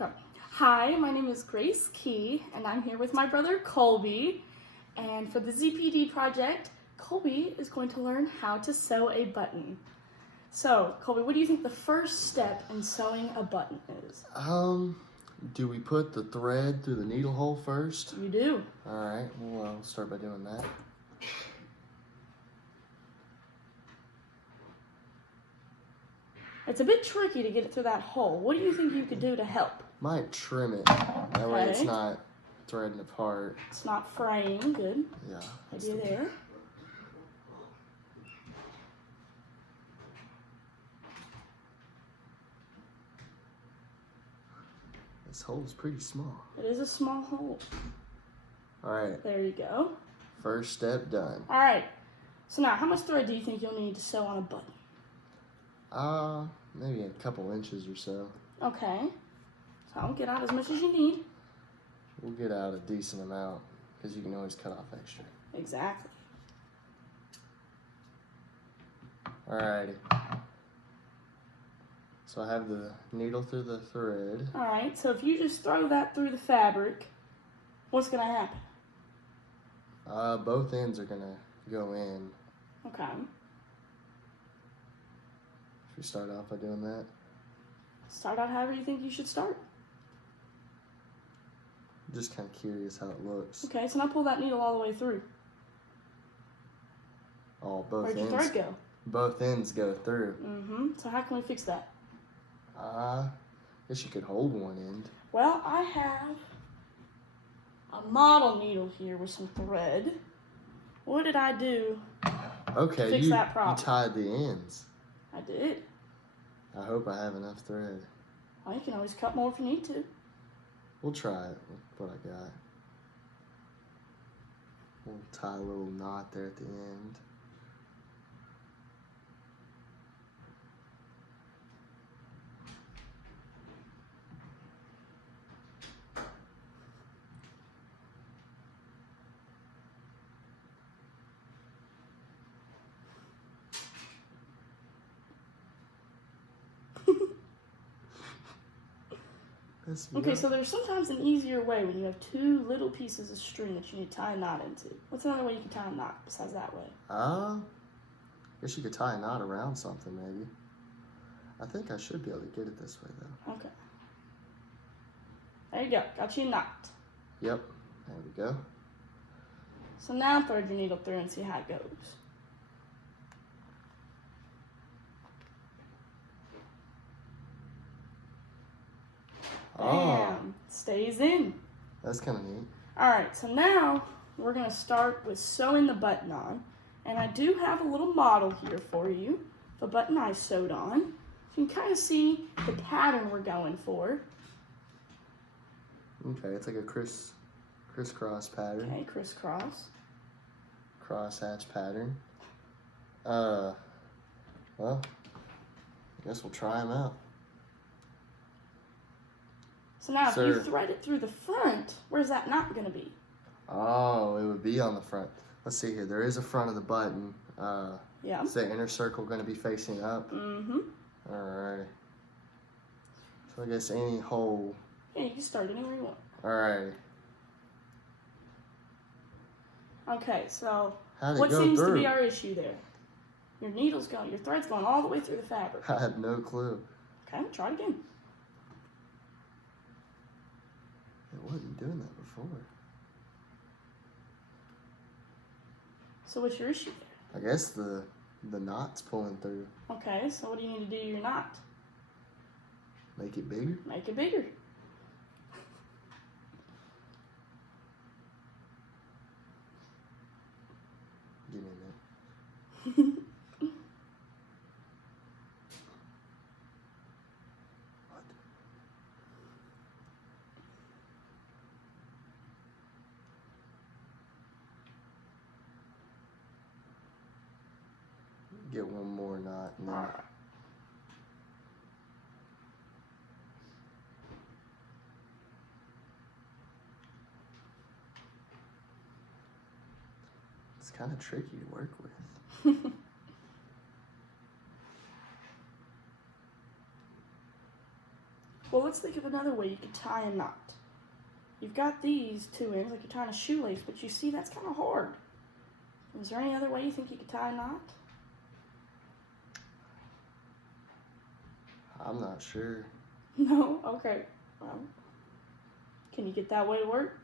Okay. Hi, my name is Grace Key, and I'm here with my brother Colby. And for the ZPD Project, Colby is going to learn how to sew a button. So, Colby, what do you think the first step in sewing a button is? Do we put the thread through the needle hole first? You do. All right, well, I'll start by doing that. It's a bit tricky to get it through that hole. What do you think you could do to help? Might trim it. That way it's Okay. not threading apart. It's not fraying. Good. Yeah. Idea there. This hole is pretty small. It is a small hole. All right. There you go. First step done. All right. So now, how much thread do you think you'll need to sew on a button? Maybe a couple inches or so. Okay. So get out as much as you need. We'll get out a decent amount because you can always cut off extra. Exactly. Alrighty. So I have the needle through the thread. All right. So if you just throw that through the fabric, what's going to happen? Both ends are gonna go in. Okay. Should we start off by doing that? Start out however you think you should start. Just kind of curious how it looks. Okay. So now pull that needle all the way through. Oh, both Where'd your ends. thread go? Both ends go through. So how can we fix that? Guess you could hold one end. Well, I have a model needle here with some thread. What did I do? Okay, Fix you that problem. tied the ends. I did. I hope I have enough thread. Well, you can always cut more if you need to. We'll try it with what I got. We'll tie a little knot there at the end. Okay, so there's sometimes an easier way when you have two little pieces of string that you need to tie a knot into. What's another way you can tie a knot besides that way? Guess you could tie a knot around something maybe. I think I should be able to get it this way though. Okay. There you go. Got you a knot. Yep. There we go. So now thread your needle through and see how it goes. Bam. Stays in. That's kind of neat. Alright, so now we're going to start with sewing the button on. And I do have a little model here for you, the button I sewed on. So you can kind of see the pattern we're going for. Okay, it's like a crisscross pattern. Okay, crisscross. Crosshatch pattern. Well, I guess we'll try them out. So now if you thread it through the front, where's that knot going to be? Oh, it would be on the front. Let's see here. There is a front of the button. Yeah. Is the inner circle going to be facing up? Mm-hmm. Alrighty. So I guess any hole. Yeah, you can start anywhere you want. Alrighty. Okay, so How'd what it go seems through? to be our issue there? Your thread's going all the way through the fabric. I had no clue. Okay, try it again. It wasn't doing that before. So what's your issue there? I guess the knot's pulling through. Okay, so what do you need to do to your knot? Make it bigger? Make it bigger. Give me a minute. What? Get one more knot in there. It's kind of tricky to work with. Well, let's think of another way you could tie a knot. You've got these two ends, like you're tying a shoelace, but you see that's kind of hard. Is there any other way you think you could tie a knot? I'm not sure. No? Okay. Well, can you get that way to work?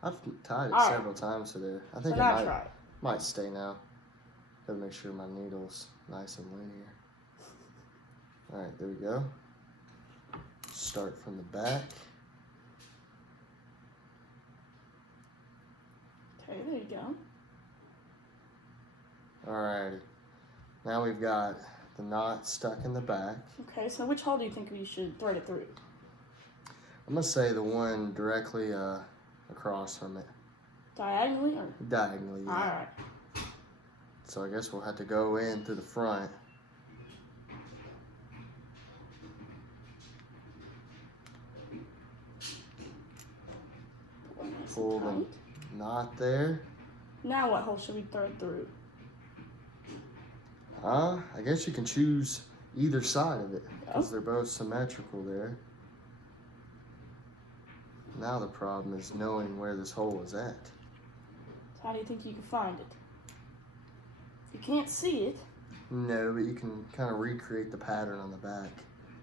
I've tied it All right. several times today. I think Then it I try it. might stay now. Gotta make sure my needle's nice and linear. Alright, there we go. Start from the back. Okay, there you go. Alrighty. Now we've got the knot stuck in the back. Okay, so which hole do you think we should thread it through? I'm gonna say the one directly across from it. Diagonally or? Diagonally, yeah. Alright. So I guess we'll have to go in through the front. Pull the knot there. Now what hole should we thread through? I guess you can choose either side of it because they're both symmetrical there. Now the problem is knowing where this hole is at. So how do you think you can find it? You can't see it. No, but you can kind of recreate the pattern on the back.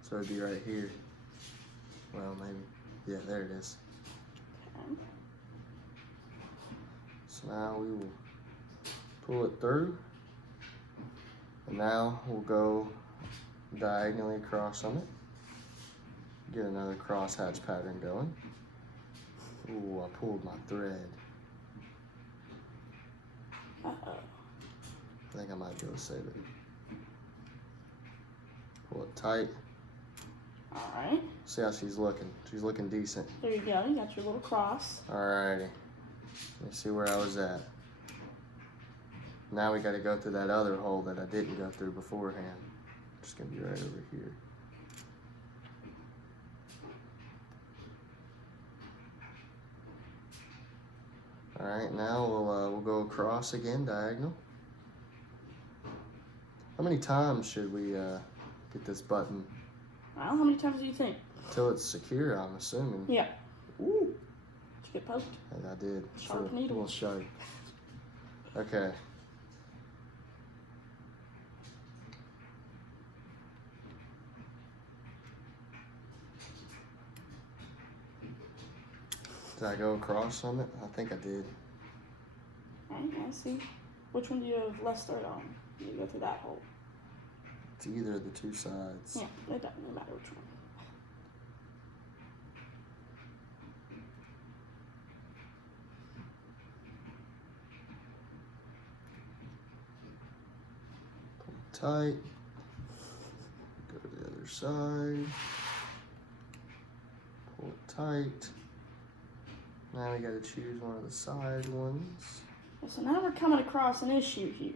So it'd be right here. Well, maybe. Yeah, there it is. Okay. So now we will pull it through. And now we'll go diagonally across on it. Get another crosshatch pattern going. Ooh, I pulled my thread. Uh-oh. I think I might be able to save it. Pull it tight. Alright. See how she's looking. She's looking decent. There you go. You got your little cross. Alrighty. Let's see where I was at. Now we got to go through that other hole that I didn't go through beforehand. Just gonna be right over here. Alright, now we'll go across again, diagonal. How many times should we get this button? Well, how many times do you think? Till it's secure, I'm assuming. Yeah. Ooh. Did you get poked? I did. Sharp For needle. A little sharp. Okay. Did I go across on it? I think I did. Alright, I see. Which one do you have less thread on? You go through that hole. It's either of the two sides. Yeah, it doesn't matter which one. Tight. Go to the other side. Pull it tight. Now we gotta choose one of the side ones. So now we're coming across an issue here.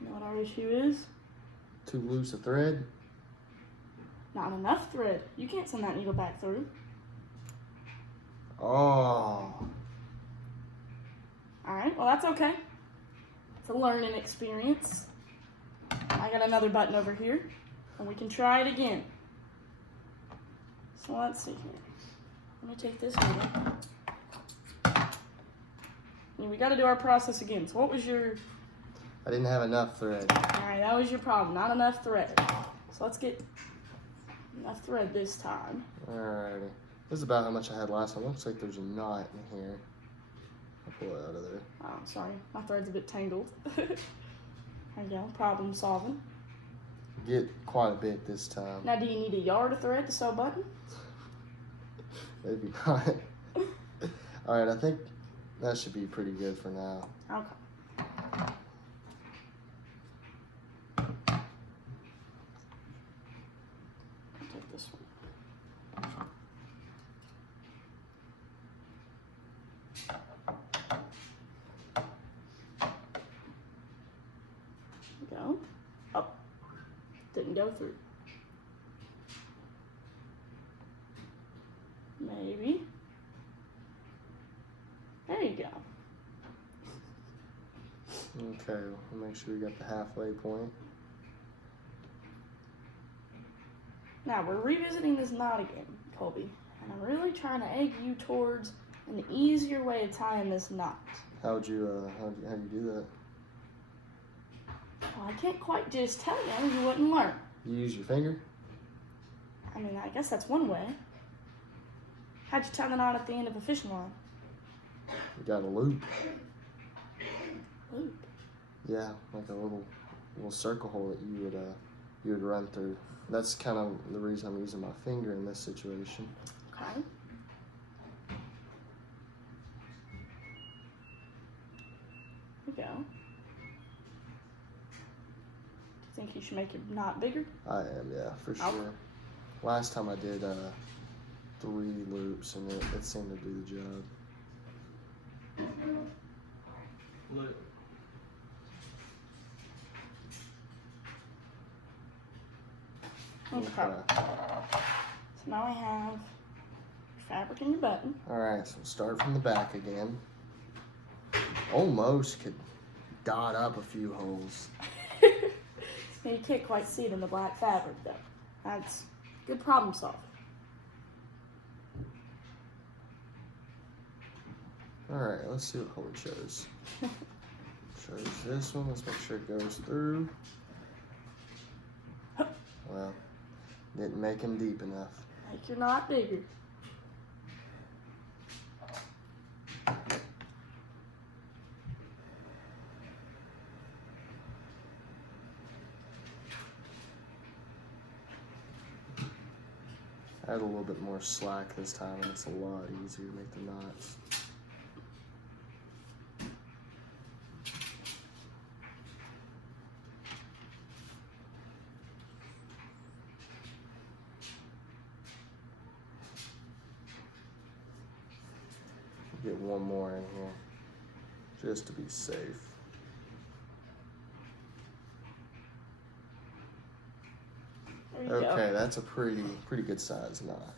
You know what our issue is? Too loose a thread. Not enough thread. You can't send that needle back through. Oh. Alright, well that's okay. It's a learning experience. I got another button over here, and we can try it again. So let's see here. Let me take this needle. And we got to do our process again. So what was your... I didn't have enough thread. Alright, that was your problem. Not enough thread. So let's get enough thread this time. Alrighty. This is about how much I had last time. Looks like there's a knot in here. I'll pull it out of there. Oh, sorry. My thread's a bit tangled. There you go. Problem solving. Get quite a bit this time. Now, do you need a yard of thread to sew a button? Maybe not. Alright, I think that should be pretty good for now. Okay. I'll take this one. There we go. Oh, didn't go through. Maybe. There you go. Okay, we'll make sure we got the halfway point. Now we're revisiting this knot again, Colby, and I'm really trying to egg you towards an easier way of tying this knot. How'd you do that? Well, I can't quite just tell you, you wouldn't learn. You use your finger? I mean, I guess that's one way. How'd you tie the knot at the end of a fishing line? You got a loop. Loop. Yeah, like a little circle hole that you would run through. That's kind of the reason I'm using my finger in this situation. Okay. Here we go. Do you think you should make your knot bigger? I am, yeah, for sure. Okay. Last time I did 3 loops and it seemed to do the job. Look. Okay. So now I have your fabric and your button. Alright, so start from the back again. Almost could dot up a few holes. You can't quite see it in the black fabric though. That's good problem solving. Alright, let's see what hole it shows. Shows this one, let's make sure it goes through. Well, didn't make him deep enough. Make your knot bigger. Add a little bit more slack this time and it's a lot easier to make the knots. Get one more in here, just to be safe. There you Okay, go. that's a pretty good size knot.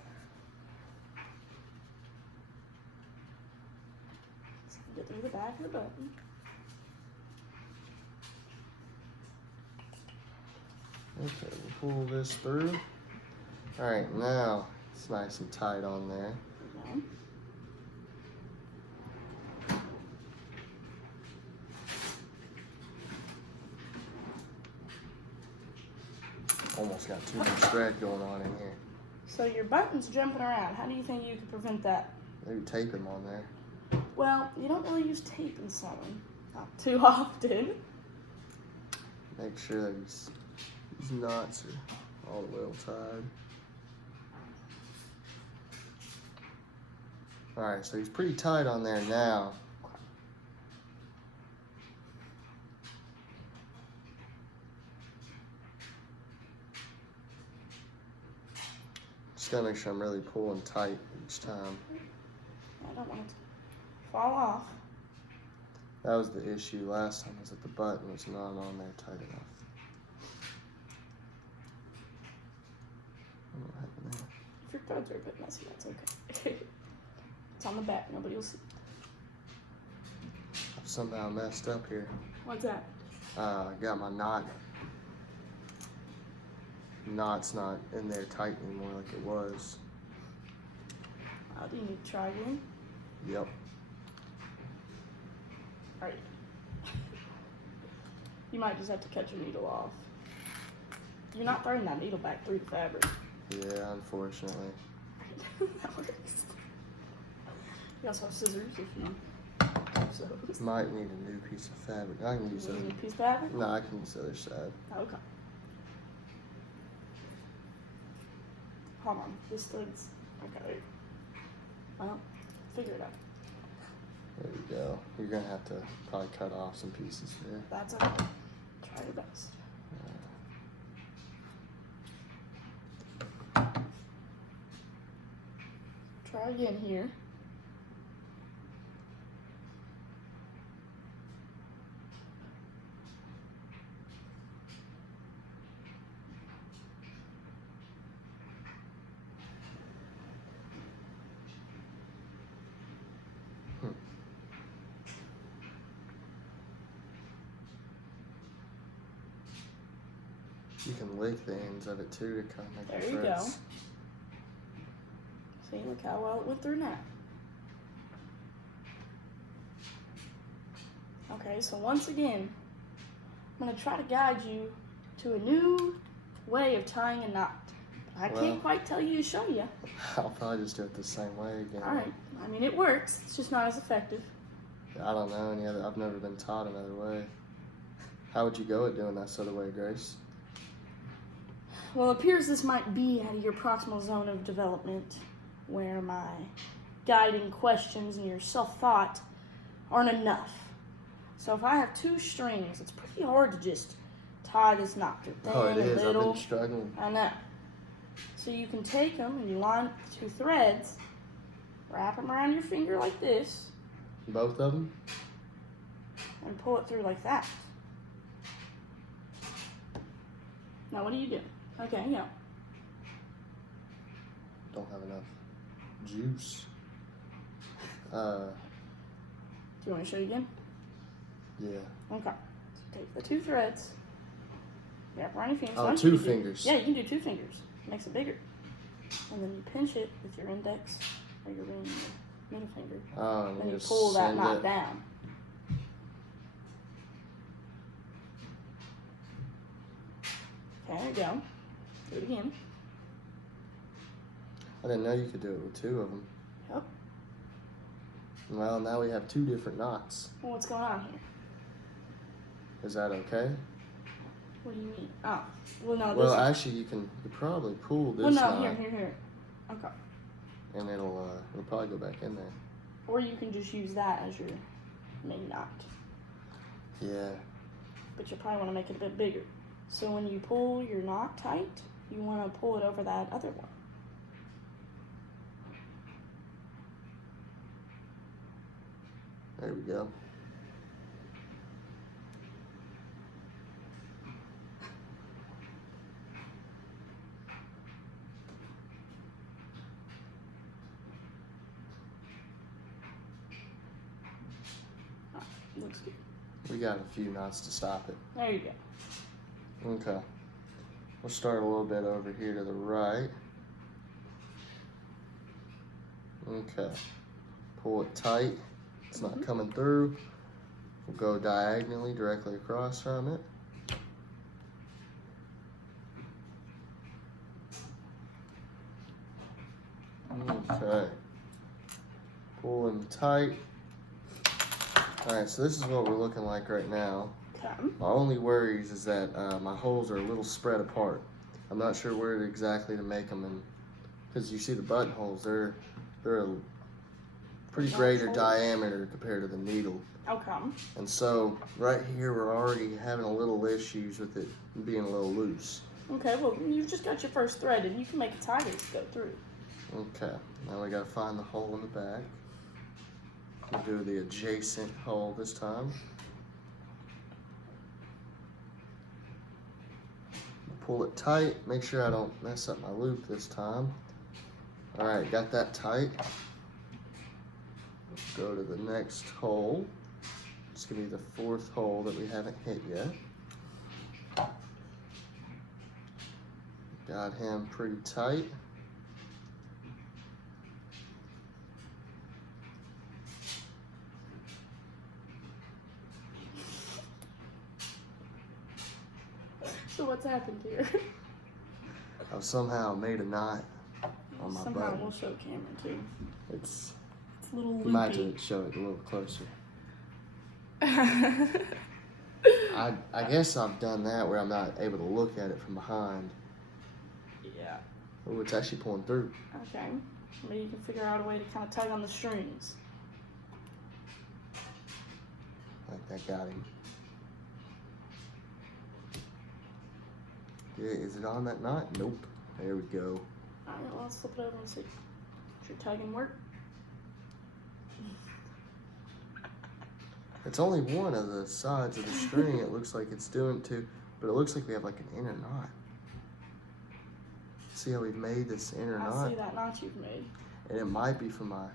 So get through the back of the button. Okay, we'll pull this through. Alright, now it's nice and tight on there. There you go. Almost got too much thread going on in here. So your button's jumping around. How do you think you could prevent that? Maybe tape him on there. Well, you don't really use tape in sewing. Not too often. Make sure that these knots are all well tied. Alright, so he's pretty tight on there now. Just gotta make sure I'm really pulling tight each time. I don't want it to fall off. That was the issue last time, was that the button was not on there tight enough. I don't know what happened there. If your codes are a bit messy, that's okay. It's on the back, nobody will see. I've somehow messed up here. What's that? I got my knot's not in there tight anymore like it was. Do you need to try again? Yep. Alright. You might just have to cut your needle off. You're not throwing that needle back through the fabric. Yeah, unfortunately. That works. You also have scissors if you use those. Might need a new piece of fabric. I can use You need those. a piece of fabric? No, I can use the other side. Okay. Hold on, this thread's okay. Well, figure it out. There you go. You're gonna have to probably cut off some pieces there. That's okay. Try your best. Try again here. you can lick the ends of it too to kind of make There the you go. threads. See, look how well it went through now. Okay, so once again, I'm going to try to guide you to a new way of tying a knot. I can't quite tell you to show you. I'll probably just do it the same way again. Alright, I mean it works, it's just not as effective. I don't know any other, I've never been taught another way. How would you go at doing that sort of way, Grace? Well, it appears this might be out of your proximal zone of development, where my guiding questions and your self-thought aren't enough. So if I have two strings, it's pretty hard to just tie this knot. They're Oh, it thin and is. I've little. been struggling. I know. So you can take them and you line up the two threads, wrap them around your finger like this, Both of them? and pull it through like that. Now what do you do? Okay, yeah. Don't have enough juice. Do you want me to show you again? Yeah. Okay. So take the two threads, wrap around your fingers. Oh, Why don't two you do- fingers. Yeah, you can do two fingers. Makes it bigger. And then you pinch it with your index or your middle finger. Oh, and Then you just pull that send knot it. down. Okay, there you go. Do it again. I didn't know you could do it with two of them. Yep. Well, now we have two different knots. Well, what's going on here? Is that okay? What do you mean? Oh, well, no. Well, this actually, you can probably pull this well, no, knot, here. Okay. and it'll probably go back in there. Or you can just use that as your main knot. Yeah. But you probably want to make it a bit bigger. So when you pull your knot tight, you want to pull it over that other one. There we go. Looks good. We got a few knots to stop it. There you go. Okay. We'll start a little bit over here to the right. Okay. Pull it tight. It's not coming through. We'll go diagonally directly across from it. Okay. Pulling tight. Alright, so this is what we're looking like right now. Okay. My only worries is that my holes are a little spread apart. I'm not sure where exactly to make them, and because you see the buttonholes, they're a pretty greater diameter compared to the needle. Okay. And so right here we're already having a little issues with it being a little loose. Okay, well, you've just got your first thread, and you can make it tighter to go through. Okay, now we gotta find the hole in the back. We'll do the adjacent hole this time. Pull it tight, make sure I don't mess up my loop this time. Alright, got that tight. Let's go to the next hole. It's gonna be the fourth hole that we haven't hit yet. Got him pretty tight. So what's happened here? I've somehow made a knot on my Somehow button. we'll show camera too. It's It's a little you might loopy. have to show it a little closer. I guess I've done that where I'm not able to look at it from behind. Yeah. Oh, it's actually pulling through. Okay. Maybe you can figure out a way to kind of tug on the strings. I think that got him. Yeah, is it on that knot? Nope. There we go. Alright, well, let's flip it over and see. Does your tugging work? It's only one of the sides of the string. It looks like it's doing two, but it looks like we have like an inner knot. See how we've made this inner I knot? see that knot you've made. And it might be from my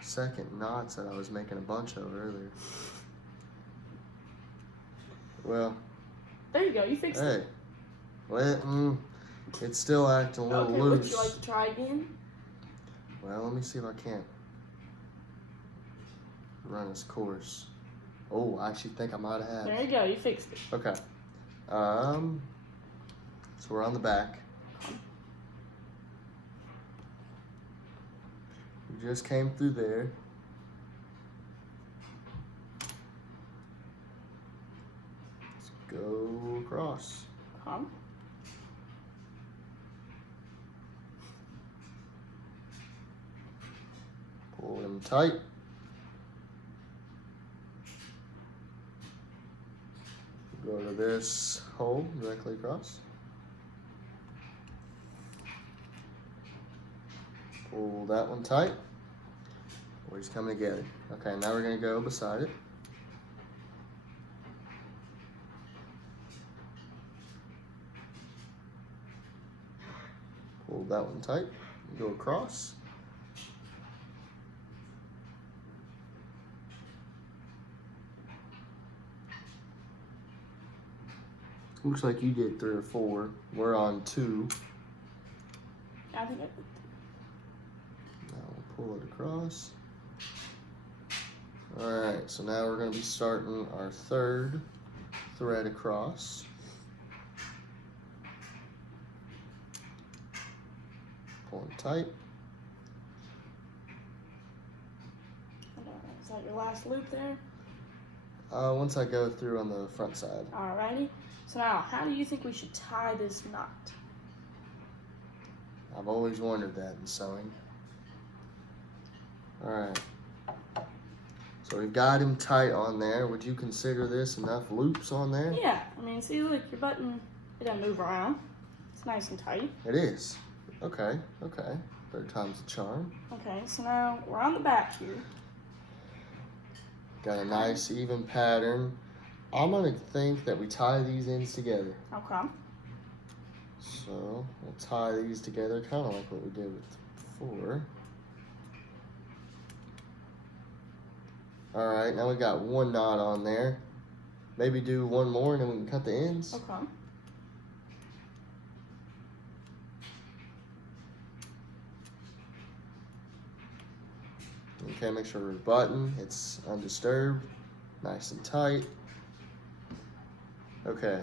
second knots that I was making a bunch of earlier. Well, There you go, you fixed hey, it. Well, it's still acting a little Okay, loose. would you like to try again? Well, let me see if I can't run its course. Oh, I actually think I might have. There you go, you fixed it. Okay. So we're on the back. We just came through there. Let's go across. Come. Pull them tight. Go to this hole directly across. Pull that one tight. We're just coming together. Okay, now we're gonna go beside it. Pull that one tight. Go across. Looks like you did 3 or 4. We're on 2. I think I did. Now we'll pull it across. Alright, so now we're going to be starting our 3rd thread across. Pulling tight. Is that your last loop there? Once I go through on the front side. Alrighty. So now, how do you think we should tie this knot? I've always wondered that in sewing. Alright. So we've got him tight on there. Would you consider this enough loops on there? Yeah, I mean, see, look, your button, it doesn't move around. It's nice and tight. It is. Okay, okay. 3rd time's the charm. Okay, so now we're on the back here. Got a nice even pattern. I'm gonna think that we tie these ends together. Okay. So we'll tie these together kind of like what we did with before. Alright, now we got 1 knot on there. Maybe do 1 more and then we can cut the ends. Okay. Okay, make sure our button, it's undisturbed, nice and tight. Okay.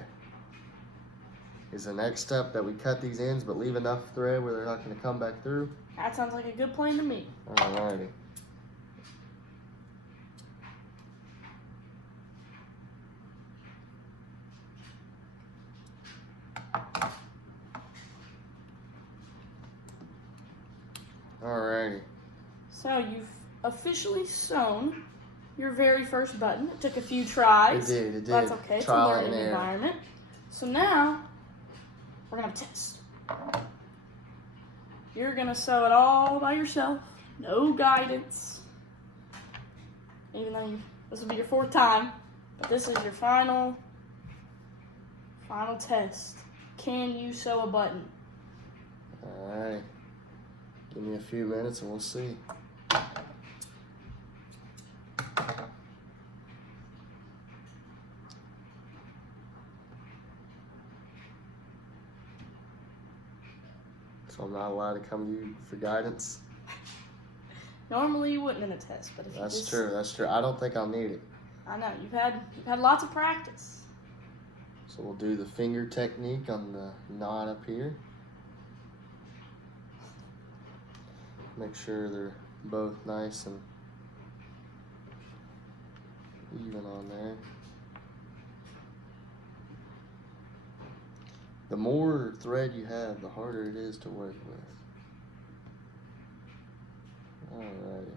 Is the next step that we cut these ends but leave enough thread where they're not going to come back through? That sounds like a good plan to me. Alrighty. Alrighty. So you've officially sewn your very first button. It took a few tries. It did. That's okay. It's a Trial learning and error. environment. So now we're gonna test. You're gonna sew it all by yourself. No guidance. Even though this will be your 4th time, but this is your final test. Can you sew a button? Alright. Give me a few minutes and we'll see. So I'm not allowed to come to you for guidance? Normally you wouldn't in a test, but if you That's just, true, that's true. I don't think I'll need it. I know you've had lots of practice. So we'll do the finger technique on the knot up here. Make sure they're both nice and even on there. The more thread you have, the harder it is to work with. Alrighty.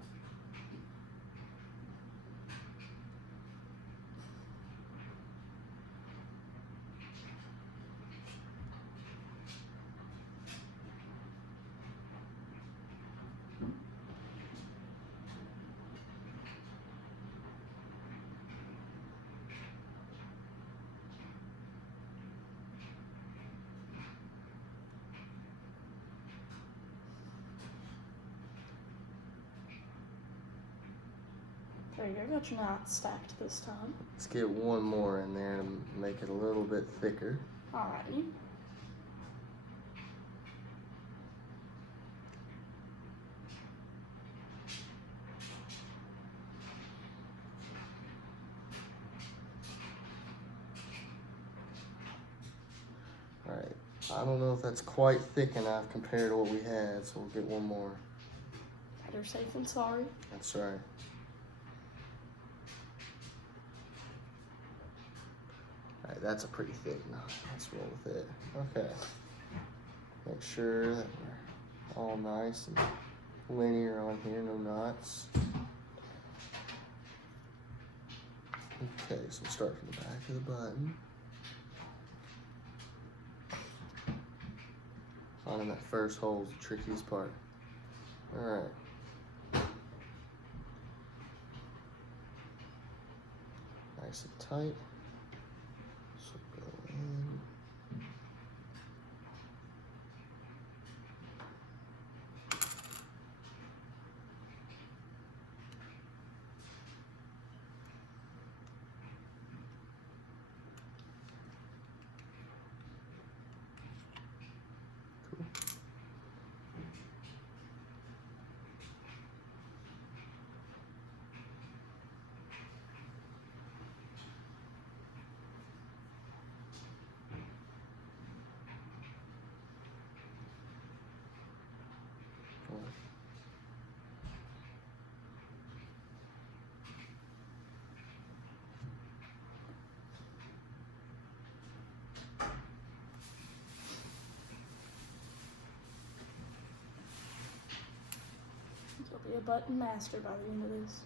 There you go. Got your knot stacked this time. Let's get 1 more in there to make it a little bit thicker. Alrighty. I don't know if that's quite thick enough compared to what we had, so we'll get one more. Better safe than sorry. That's right. Alright, that's a pretty thick knot. Let's roll with it. Okay. Make sure that we're all nice and linear on here, no knots. Okay, so we'll start from the back of the button. Finding that first hole is the trickiest part. Alright. Nice and tight. So go in. You'll be a button master by the end of this.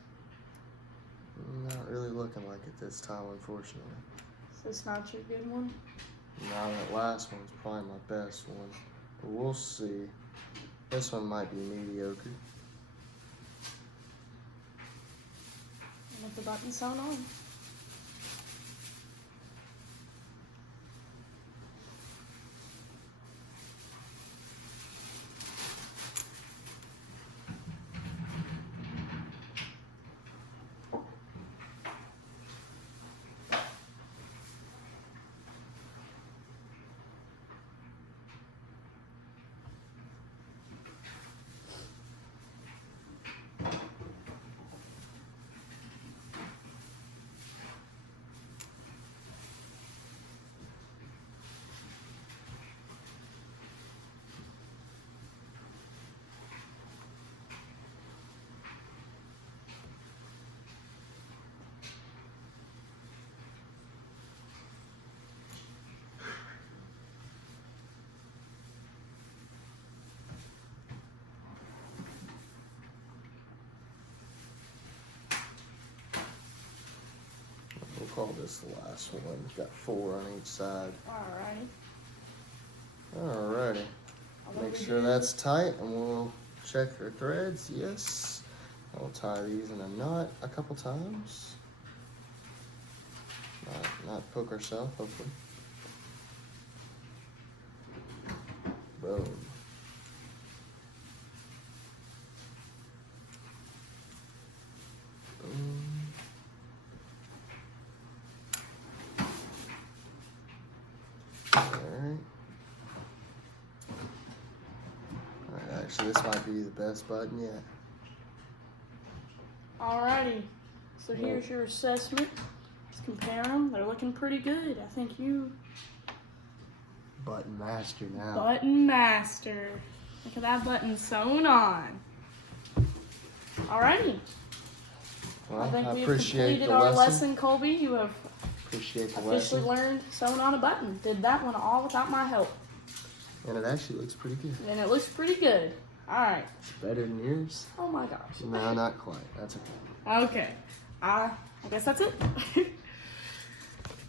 Not really looking like it this time, unfortunately. Is this not your good one? Now that last one's probably my best one, but we'll see. This one might be mediocre. And if the button's sewn on. We'll call this the last one. We've got 4 on each side. Alrighty. Make sure that's tight and we'll check our threads. Yes. I'll tie these in a knot a couple times. Not poke ourselves, hopefully. Boom. Boom. Alright, actually this might be the best button yet. Alrighty, so here's your assessment. Let's compare them. They're looking pretty good. I think you... Button master now. Button master. Look at that button sewn on. Alrighty. Well, I think we've appreciate completed the our lesson. lesson, Colby. You have Appreciate the officially lesson. learned sewing on a button. Did that one all without my help. And it actually looks pretty good. And it looks pretty good. Alright. It's better than yours. Oh my gosh. No, not quite. That's okay. Okay. I guess that's it.